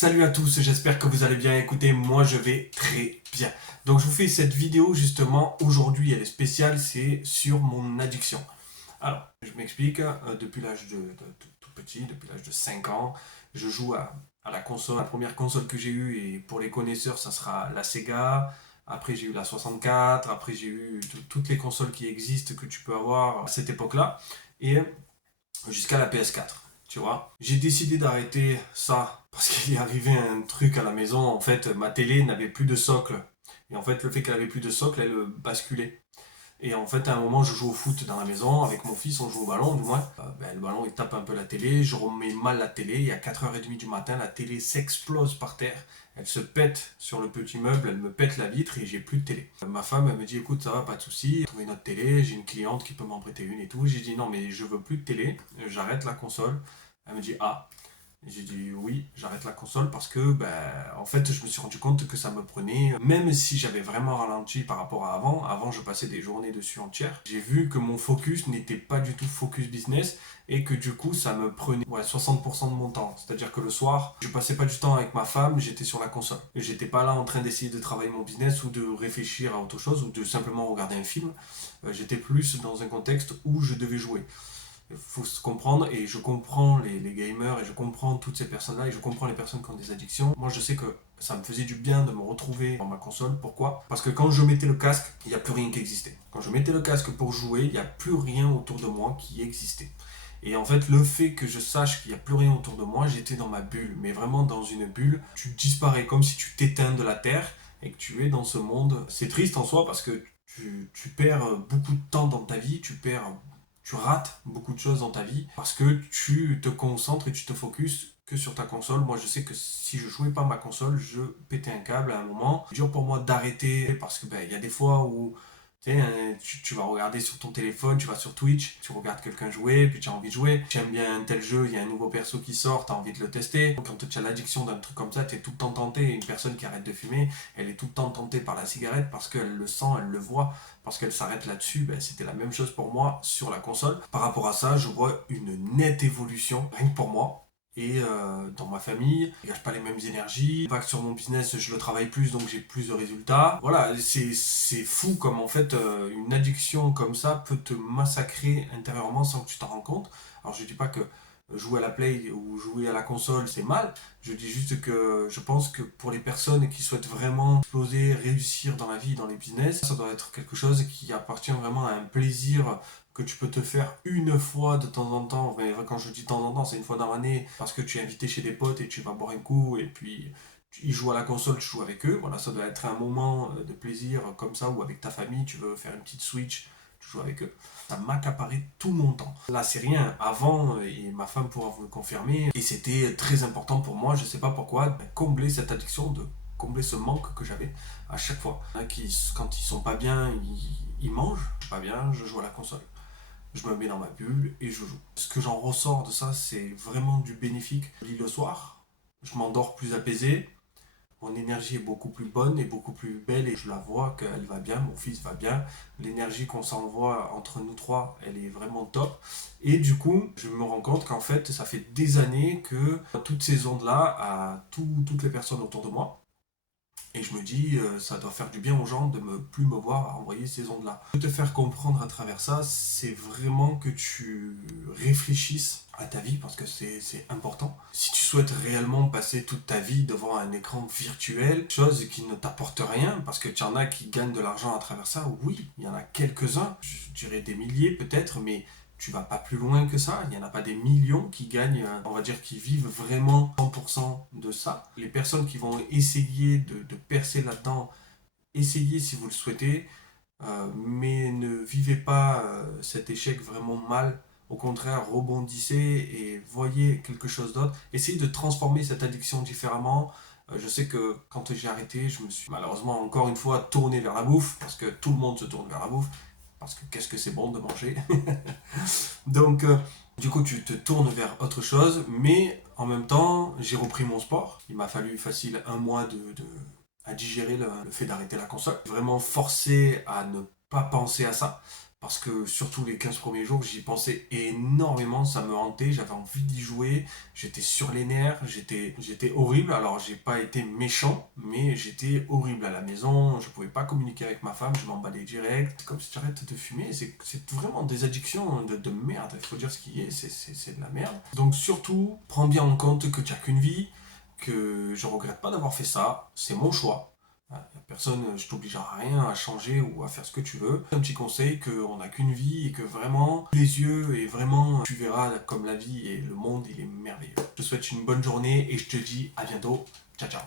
Salut à tous, j'espère que vous allez bien. Écoutez, moi je vais très bien. Donc je vous fais cette vidéo justement aujourd'hui, elle est spéciale, c'est sur mon addiction. Alors, je m'explique, depuis l'âge de tout petit, depuis l'âge de 5 ans, je joue à la console. La première console que j'ai eue, et pour les connaisseurs, ça sera la Sega. Après j'ai eu la 64, après j'ai eu toutes les consoles qui existent que tu peux avoir à cette époque-là. Et jusqu'à la PS4, tu vois. J'ai décidé d'arrêter ça parce qu'il est arrivé un truc à la maison. En fait, ma télé n'avait plus de socle. Et en fait, le fait qu'elle avait plus de socle, elle basculait. Et en fait, à un moment, je joue au foot dans la maison avec mon fils, on joue au ballon, du moins. Le ballon, il tape un peu la télé, je remets mal la télé, et à 4h30 du matin, la télé s'explose par terre. Elle se pète sur le petit meuble, elle me pète la vitre et j'ai plus de télé. Ma femme, elle me dit, écoute, ça va, pas de souci, trouver une autre télé, j'ai une cliente qui peut m'en prêter une et tout. J'ai dit, non, mais je veux plus de télé, j'arrête la console. Elle me dit, ah, j'ai dit oui, j'arrête la console parce que, en fait, je me suis rendu compte que ça me prenait, même si j'avais vraiment ralenti par rapport à avant je passais des journées dessus entières. J'ai vu que mon focus n'était pas du tout focus business et que du coup, ça me prenait 60% de mon temps. C'est-à-dire que le soir, je passais pas du temps avec ma femme, j'étais sur la console. J'étais pas là en train d'essayer de travailler mon business ou de réfléchir à autre chose ou de simplement regarder un film. J'étais plus dans un contexte où je devais jouer. Il faut se comprendre, et je comprends les gamers, et je comprends toutes ces personnes-là, et je comprends les personnes qui ont des addictions. Moi, je sais que ça me faisait du bien de me retrouver dans ma console. Pourquoi? Parce que quand je mettais le casque, il n'y a plus rien qui existait. Quand je mettais le casque pour jouer, il n'y a plus rien autour de moi qui existait. Et en fait, le fait que je sache qu'il n'y a plus rien autour de moi, j'étais dans ma bulle, mais vraiment dans une bulle. Tu disparais comme si tu t'éteins de la terre et que tu es dans ce monde. C'est triste en soi parce que tu perds beaucoup de temps dans ta vie, tu rates beaucoup de choses dans ta vie parce que tu te concentres et tu te focuses que sur ta console. Moi, je sais que si je jouais pas ma console, je pétais un câble à un moment. C'est dur pour moi d'arrêter parce que il y a des fois où tu sais, tu vas regarder sur ton téléphone, tu vas sur Twitch, tu regardes quelqu'un jouer, puis tu as envie de jouer. Tu aimes bien un tel jeu, il y a un nouveau perso qui sort, tu as envie de le tester. Quand tu as l'addiction d'un truc comme ça, tu es tout le temps tenté. Une personne qui arrête de fumer, elle est tout le temps tentée par la cigarette parce qu'elle le sent, elle le voit, parce qu'elle s'arrête là-dessus. C'était la même chose pour moi sur la console. Par rapport à ça, je vois une nette évolution, rien que pour moi. Et dans ma famille, je gâche pas les mêmes énergies. Pas que sur mon business, je le travaille plus, donc j'ai plus de résultats. Voilà, c'est fou comme en fait une addiction comme ça peut te massacrer intérieurement sans que tu t'en rends compte. Alors je dis pas que jouer à la play ou jouer à la console c'est mal. Je dis juste que je pense que pour les personnes qui souhaitent vraiment exploser, réussir dans la vie, dans les business, ça doit être quelque chose qui appartient vraiment à un plaisir que tu peux te faire une fois de temps en temps. Mais quand je dis de temps en temps, c'est une fois dans l'année parce que tu es invité chez des potes et tu vas boire un coup et puis ils jouent à la console, tu joues avec eux. Voilà, ça doit être un moment de plaisir comme ça, ou avec ta famille, tu veux faire une petite Switch, tu joues avec eux. Ça m'accaparait tout mon temps. Là, c'est rien. Avant, et ma femme pourra vous le confirmer, et c'était très important pour moi, je sais pas pourquoi, combler cette addiction, de combler ce manque que j'avais à chaque fois. Il y en a qui, quand ils sont pas bien, ils mangent. Pas bien, je joue à la console. Je me mets dans ma bulle et je joue. Ce que j'en ressors de ça, c'est vraiment du bénéfique. Je lis le soir, je m'endors plus apaisé, mon énergie est beaucoup plus bonne et beaucoup plus belle, et je la vois qu'elle va bien, mon fils va bien, l'énergie qu'on s'envoie entre nous trois, elle est vraiment top. Et du coup, je me rends compte qu'en fait, ça fait des années que toutes ces ondes-là, à toutes les personnes autour de moi, et je me dis, ça doit faire du bien aux gens de me plus me voir envoyer ces ondes-là. Ce que te faire comprendre à travers ça, c'est vraiment que tu réfléchisses à ta vie parce que c'est important. Si tu souhaites réellement passer toute ta vie devant un écran virtuel, chose qui ne t'apporte rien, parce que tu en as qui gagnent de l'argent à travers ça, oui, il y en a quelques-uns, je dirais des milliers peut-être, mais tu vas pas plus loin que ça. Il n'y en a pas des millions qui gagnent, on va dire, qui vivent vraiment 100% de ça. Les personnes qui vont essayer de percer là-dedans, essayez si vous le souhaitez, mais ne vivez pas cet échec vraiment mal. Au contraire, rebondissez et voyez quelque chose d'autre. Essayez de transformer cette addiction différemment. Je sais que quand j'ai arrêté, je me suis malheureusement encore une fois tourné vers la bouffe, parce que tout le monde se tourne vers la bouffe, parce que qu'est-ce que c'est bon de manger. Donc, du coup, tu te tournes vers autre chose, mais en même temps, j'ai repris mon sport. Il m'a fallu facile un mois à digérer le fait d'arrêter la console. Vraiment forcé à ne pas penser à ça. parce que surtout les 15 premiers jours, j'y pensais énormément, ça me hantait, j'avais envie d'y jouer, j'étais sur les nerfs, j'étais horrible. Alors j'ai pas été méchant, mais j'étais horrible à la maison, je pouvais pas communiquer avec ma femme, je m'emballais direct. C'est comme si tu arrêtes de fumer, c'est vraiment des addictions de merde, il faut dire ce qui est, c'est de la merde. Donc surtout, prends bien en compte que tu n'as qu'une vie, que je regrette pas d'avoir fait ça, c'est mon choix. Personne, je t'oblige à rien à changer ou à faire ce que tu veux. Un petit conseil qu'on n'a qu'une vie et que vraiment, les yeux et vraiment, tu verras comme la vie et le monde, il est merveilleux. Je te souhaite une bonne journée et je te dis à bientôt. Ciao, ciao.